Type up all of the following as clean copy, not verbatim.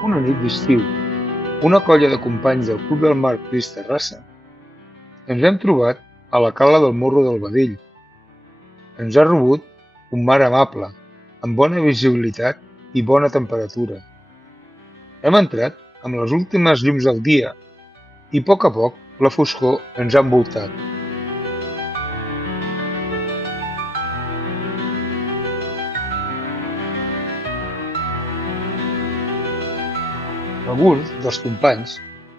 Una nit d'estiu, una colla de companys del Club del Mar Crist Terrassa ens hem trobat a la cala del Morro del Vedell. Ens ha rebut un mar amable, amb bona visibilitat i bona temperatura. Hem entrat amb les últimes llums del dia i, a poc, la foscor ens ha envoltat. Alguns dels companys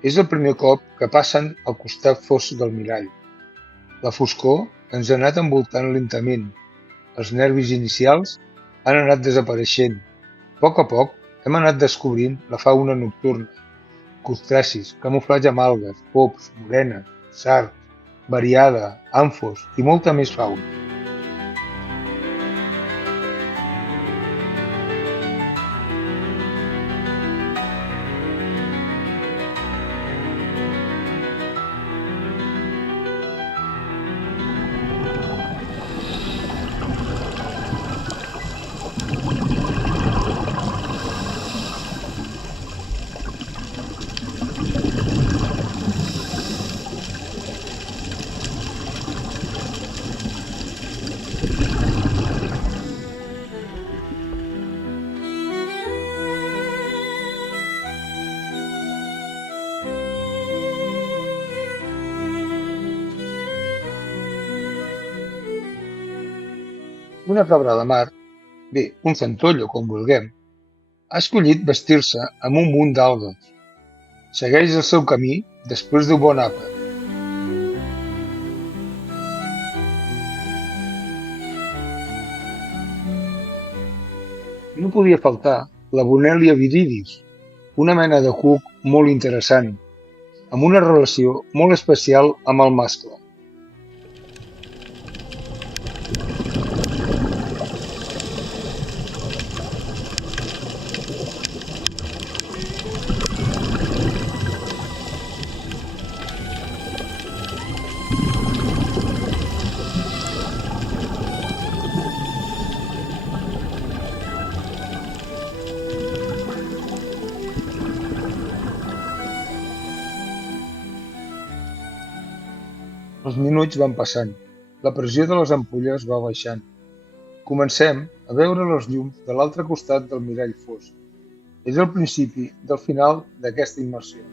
és el primer cop que passen al costat fosc del mirall. La foscor ens ha anat envoltant lentament. Els nervis inicials han anat desapareixent. A poc hem anat descobrint la fauna nocturna, crustacis, camuflatge amb algues, pops, morenes, sards, variada, àmfors i molta més fauna. Una cabra de mar, bé, un centollo, com vulguem, ha escollit vestir-se amb un munt d'algues. Segueix el seu camí després d'un bon àpat. No podia faltar la Bonèlia viridis, una mena de cuc molt interessant, amb una relació molt especial amb el mascle. Els minuts van passant, la pressió de les ampolles va baixant. Comencem a veure les llums de l'altre costat del mirall fosc. És el principi del final d'aquesta immersió.